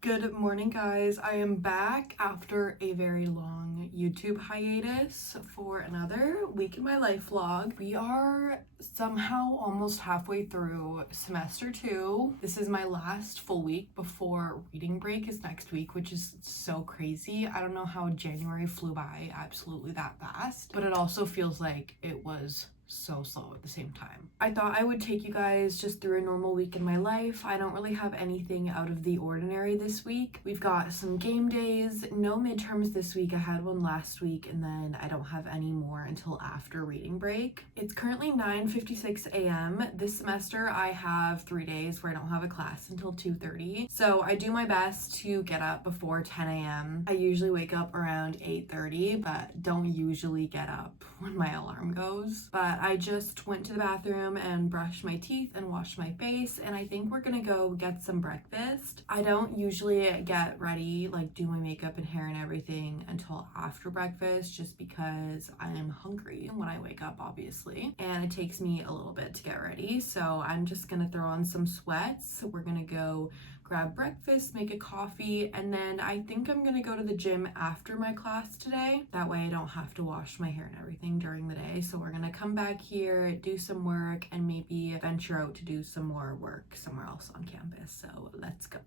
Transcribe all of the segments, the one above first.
Good morning, guys. I am back after a very long YouTube hiatus for another week in my life vlog. We are somehow almost halfway through semester 2. This is my last full week before reading break is next week, which is so crazy. I don't know how January flew by absolutely that fast, but it also feels like it was so slow at the same time. I thought I would take you guys just through a normal week in my life. I don't really have anything out of the ordinary this week. We've got some game days, no midterms this week. I had one last week and then I don't have any more until after reading break. It's currently 9:56 a.m. This semester I have 3 days where I don't have a class until 2:30. So I do my best to get up before 10 a.m. I usually wake up around 8:30, but don't usually get up when my alarm goes. But I just went to the bathroom and brushed my teeth and washed my face, and I think we're gonna go get some breakfast. I don't usually get ready, like do my makeup and hair and everything until after breakfast, just because I am hungry when I wake up, obviously, and it takes me a little bit to get ready. So I'm just gonna throw on some sweats. We're gonna go grab breakfast, make a coffee, and then I think I'm gonna go to the gym after my class today. That way I don't have to wash my hair and everything during the day. So we're gonna come back here, do some work, and maybe venture out to do some more work somewhere else on campus. So let's go.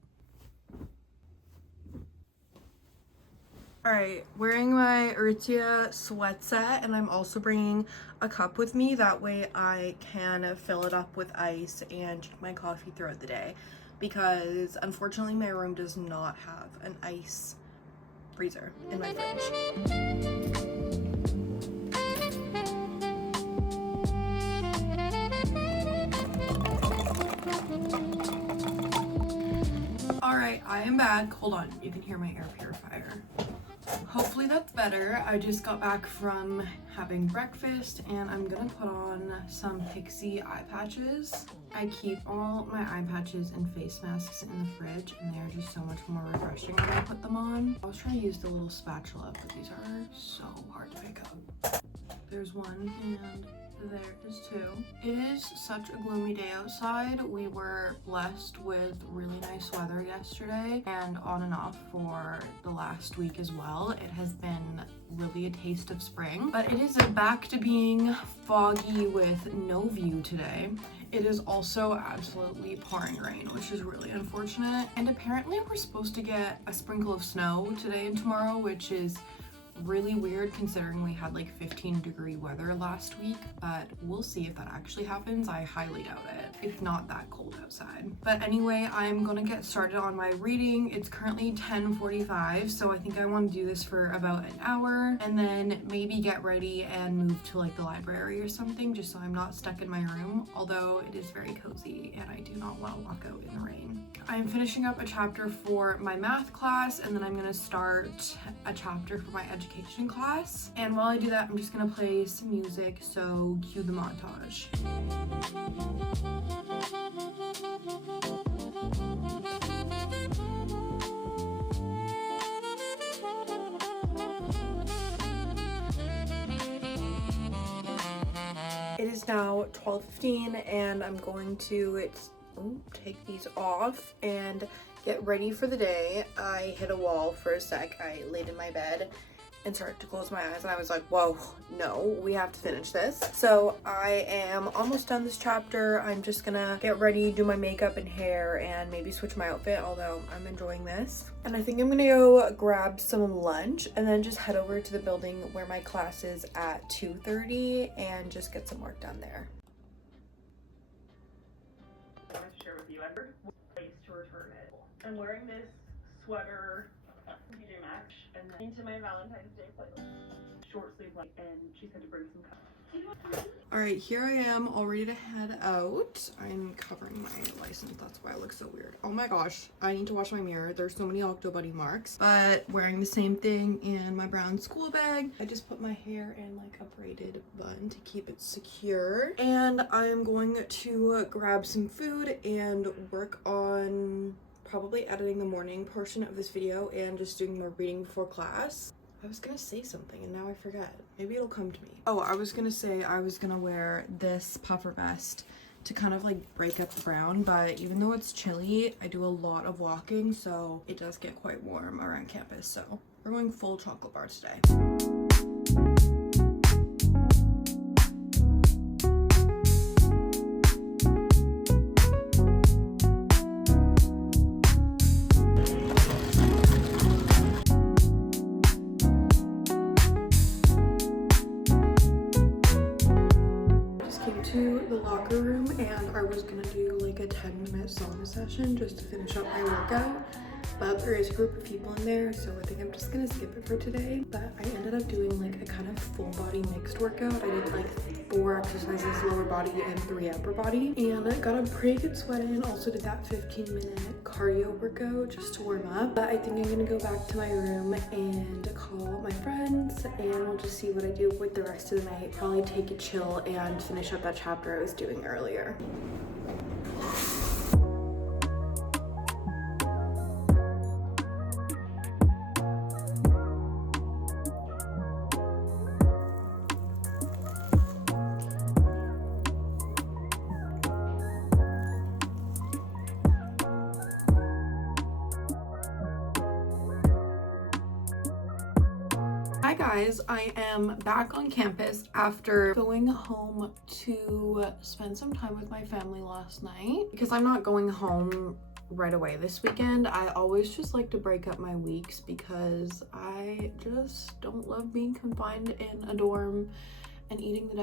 All right, wearing my Aritzia sweat set, and I'm also bringing a cup with me. That way I can fill it up with ice and drink my coffee throughout the day, because unfortunately my room does not have an ice freezer in my fridge. All right, I am back. Hold on, you can hear my air purifier. Hopefully that's better. I just got back from having breakfast and I'm gonna put on some Pixie eye patches. I keep all my eye patches and face masks in the fridge, and they're just so much more refreshing when I put them on. I was trying to use the little spatula, but these are so hard to pick up. There's one and there is two. It is such a gloomy day outside. We were blessed with really nice weather yesterday and on and off for the last week as well. It has been really a taste of spring, but it is back to being foggy with no view today. It is also absolutely pouring rain, which is really unfortunate. And apparently we're supposed to get a sprinkle of snow today and tomorrow, which is really weird considering we had like 15-degree weather last week, but we'll see if that actually happens. I highly doubt it. It's not that cold outside. But anyway, I'm gonna get started on my reading. It's currently 10:45, so I think I want to do this for about an hour and then maybe get ready and move to like the library or something, just so I'm not stuck in my room, although it is very cozy and I do not want to walk out in the rain. I'm finishing up a chapter for my math class, and then I'm gonna start a chapter for my education class. And while I do that, I'm just gonna play some music, so cue the montage. It is now 12:15 and I'm going to take these off and get ready for the day. I hit a wall for a sec. I laid in my bed and started to close my eyes and I was like, whoa, no, we have to finish this. So I am almost done this chapter. I'm just gonna get ready, do my makeup and hair, and maybe switch my outfit, although I'm enjoying this. And I think I'm gonna go grab some lunch and then just head over to the building where my class is at 2:30 and just get some work done there. I wanted to share with you. I heard ways to return it. I'm wearing this sweater from TJ Maxx and then into my Valentine's Day playlist. Short sleeve, and she said to bring some cups. All right, here I am all ready to head out. I'm covering my license, that's why I look so weird. Oh my gosh, I need to wash my mirror. There's so many Octobuddy marks, but wearing the same thing in my brown school bag. I just put my hair in like a braided bun to keep it secure. And I'm going to grab some food and work on probably editing the morning portion of this video and just doing more reading before class. I was gonna say something and now I forget. Maybe it'll come to me. Oh, I was gonna say I was gonna wear this puffer vest to kind of like break up the brown, but even though it's chilly, I do a lot of walking, so it does get quite warm around campus. So we're going full chocolate bar today. To the locker room, and I was gonna do like a 10-minute sauna session just to finish up my workout, but there is a group of people in there, so I think I'm just gonna skip it for today. But I ended up doing like a kind of full body mixed workout. I did like 4 exercises lower body and 3 upper body, and I got a pretty good sweat in. Also did that 15-minute cardio workout just to warm up. But I think I'm gonna go back to my room and call my friends, and we'll just see what I do with the rest of the night. Probably take a chill and finish up that chapter I was doing earlier. Hi guys, I am back on campus after going home to spend some time with my family last night. Because I'm not going home right away this weekend, I always just like to break up my weeks because I just don't love being confined in a dorm and eating the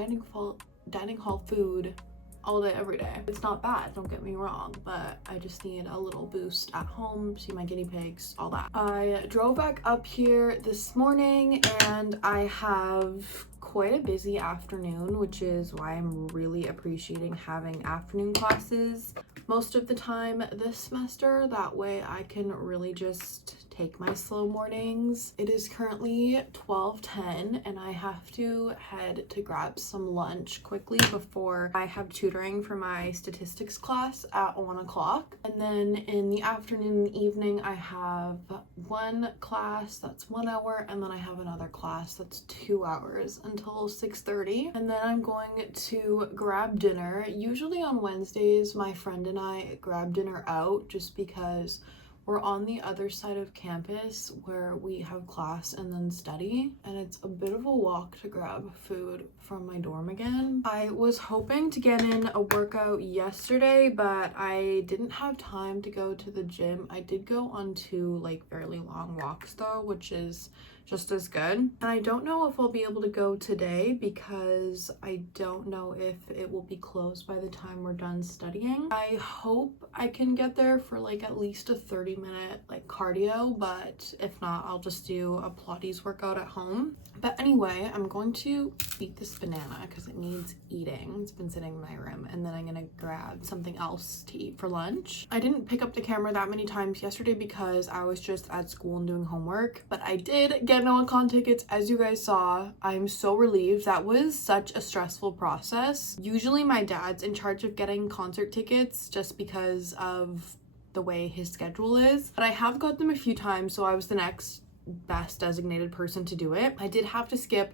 dining hall food all day, every day. It's not bad, don't get me wrong, but I just need a little boost at home, see my guinea pigs, all that. I drove back up here this morning and I have quite a busy afternoon, which is why I'm really appreciating having afternoon classes most of the time this semester. That way I can really just take my slow mornings. It is currently 12:10 and I have to head to grab some lunch quickly before I have tutoring for my statistics class at 1 o'clock. And then in the afternoon and evening, I have one class that's 1 hour, and then I have another class that's 2 hours until 6:30. And then I'm going to grab dinner. Usually on Wednesdays, my friend and I grab dinner out just because we're on the other side of campus where we have class and then study, and it's a bit of a walk to grab food from my dorm again. I was hoping to get in a workout yesterday, but I didn't have time to go to the gym. I did go on 2 like fairly long walks though, which is just as good. And I don't know if I'll be able to go today because I don't know if it will be closed by the time we're done studying. I hope I can get there for like at least a 30-minute like cardio, but if not, I'll just do a Pilates workout at home. But anyway, I'm going to eat this banana because it needs eating. It's been sitting in my room, and then I'm gonna grab something else to eat for lunch. I didn't pick up the camera that many times yesterday because I was just at school and doing homework, but I did get NoahCon tickets, as you guys saw. I'm so relieved. That was such a stressful process. Usually my dad's in charge of getting concert tickets just because of the way his schedule is, but I have got them a few times, so I was the next best designated person to do it. I did have to skip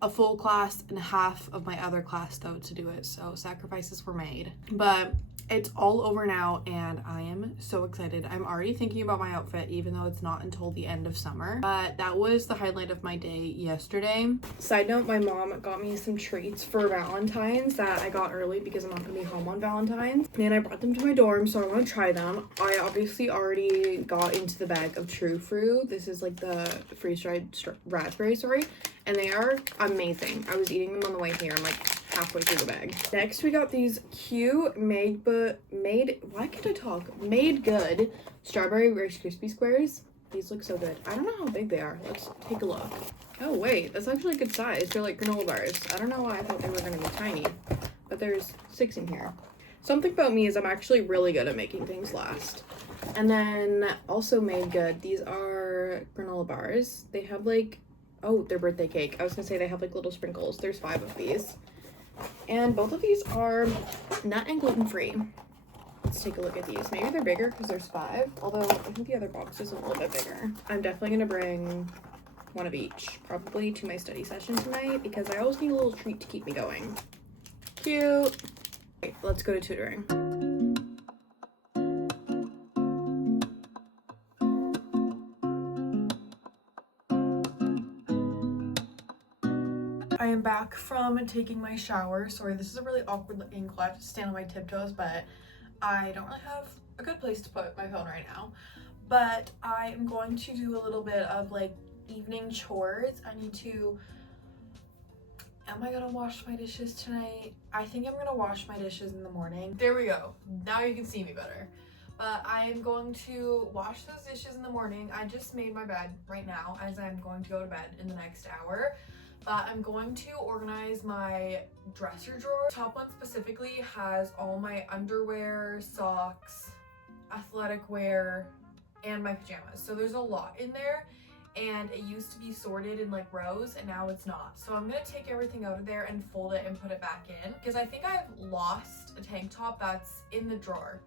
a full class and half of my other class though to do it, so sacrifices were made. But it's all over now and I am so excited. I'm already thinking about my outfit even though it's not until the end of summer. But that was the highlight of my day yesterday. Side note, my mom got me some treats for Valentine's that I got early because I'm not gonna be home on Valentine's, and I brought them to my dorm, so I want to try them. I obviously already got into the bag of True Fruit. This is like the freeze-dried raspberry, and they are amazing. I was eating them on the way here. I'm like halfway through the bag. Next, we got these cute made good strawberry Rice Krispie squares. These look so good. I don't know how big they are. Let's take a look. Oh wait, that's actually a good size. They're like granola bars. I don't know why I thought they were gonna be tiny, but there's 6 in here. Something about me is I'm actually really good at making things last. And then also made good, these are granola bars. They have like, oh, they're birthday cake. I was gonna say they have like little sprinkles. There's 5 of these. And both of these are nut and gluten-free. Let's take a look at these. Maybe they're bigger because there's 5, although I think the other box is a little bit bigger. I'm definitely gonna bring one of each, probably to my study session tonight, because I always need a little treat to keep me going. Cute. Okay, let's go to tutoring. I am back from taking my shower. Sorry, this is a really awkward angle. I have to stand on my tiptoes, but I don't really have a good place to put my phone right now. But I am going to do a little bit of like evening chores. Am I gonna wash my dishes tonight? I think I'm gonna wash my dishes in the morning. There we go. Now you can see me better. But I am going to wash those dishes in the morning. I just made my bed right now as I'm going to go to bed in the next hour. But I'm going to organize my dresser drawer. The top one specifically has all my underwear, socks, athletic wear, and my pajamas. So there's a lot in there, and it used to be sorted in like rows and now it's not. So I'm gonna take everything out of there and fold it and put it back in, because I think I've lost a tank top that's in the drawer.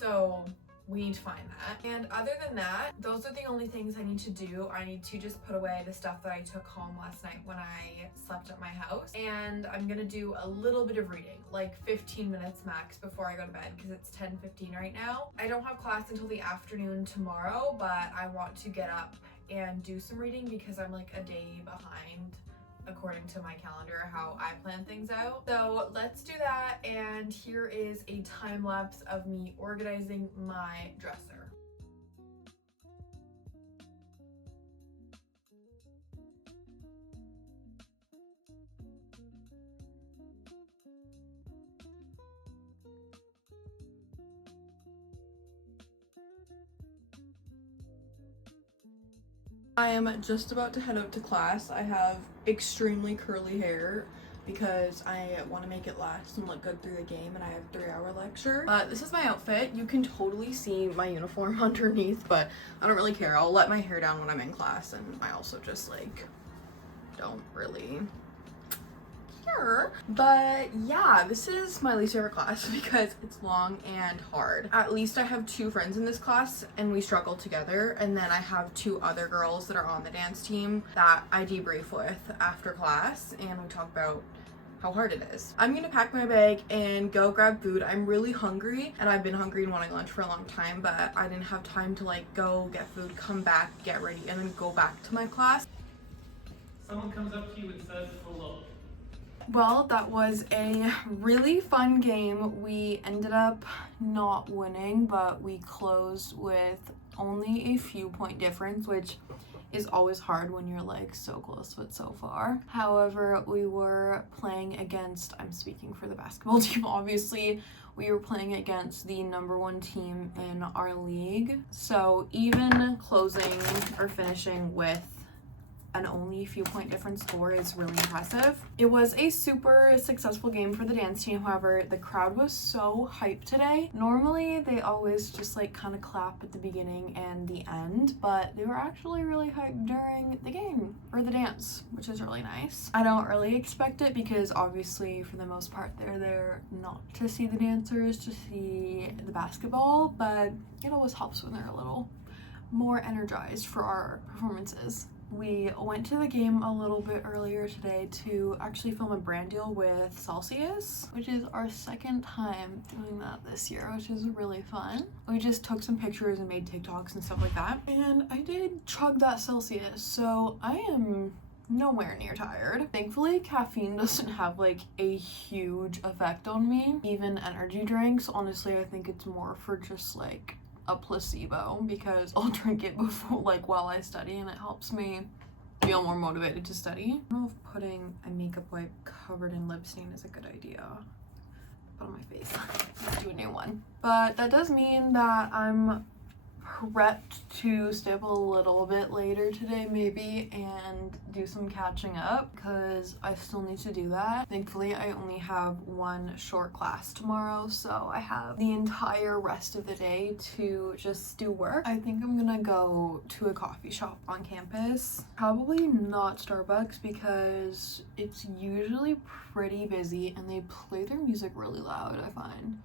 So we need to find that. And other than that, those are the only things I need to do. I need to just put away the stuff that I took home last night when I slept at my house. And I'm gonna do a little bit of reading, like 15 minutes max before I go to bed, because it's 10:15 right now. I don't have class until the afternoon tomorrow, but I want to get up and do some reading because I'm like a day behind according to my calendar, how I plan things out. So let's do that, and here is a time lapse of me organizing my dresser. I am just about to head out to class. I have extremely curly hair because I want to make it last and look good through the game, and I have a 3-hour lecture. This is my outfit. You can totally see my uniform underneath, but I don't really care. I'll let my hair down when I'm in class, and I also just like don't really care. But yeah, this is my least favorite class because it's long and hard. At least I have 2 friends in this class and we struggle together, and then I have 2 other girls that are on the dance team that I debrief with after class, and we talk about how hard it is. I'm gonna pack my bag and go grab food. I'm really hungry, and I've been hungry and wanting lunch for a long time, but I didn't have time to like go get food, come back, get ready, and then go back to my class. Someone comes up to you and says hello. Well, that was a really fun game. We ended up not winning, but we closed with only a few point difference, which is always hard when you're like so close but so far. However, we were playing against, I'm speaking for the basketball team, obviously, we were playing against the #1 team in our league. So even closing or finishing with an only few point difference score is really impressive. It was a super successful game for the dance team. However, the crowd was so hyped today. Normally they always just like kind of clap at the beginning and the end, but they were actually really hyped during the game or the dance, which is really nice. I don't really expect it because obviously for the most part they're there not to see the dancers, to see the basketball, but it always helps when they're a little more energized for our performances. We went to the game a little bit earlier today to actually film a brand deal with Celsius, which is our 2nd time doing that this year, which is really fun. We just took some pictures and made TikToks and stuff like that, and I did chug that Celsius, so I am nowhere near tired. Thankfully, caffeine doesn't have like a huge effect on me. Even energy drinks, honestly, I think it's more for just like a placebo, because I'll drink it before, like while I study, and it helps me feel more motivated to study. I don't know if putting a makeup wipe covered in lip stain is a good idea. Put on my face. Let's do a new one. But that does mean that I'm prepped to stay up a little bit later today maybe and do some catching up, because I still need to do that. Thankfully, I only have 1 short class tomorrow, so I have the entire rest of the day to just do work. I think I'm gonna go to a coffee shop on campus. Probably not Starbucks because it's usually pretty busy and they play their music really loud, I find.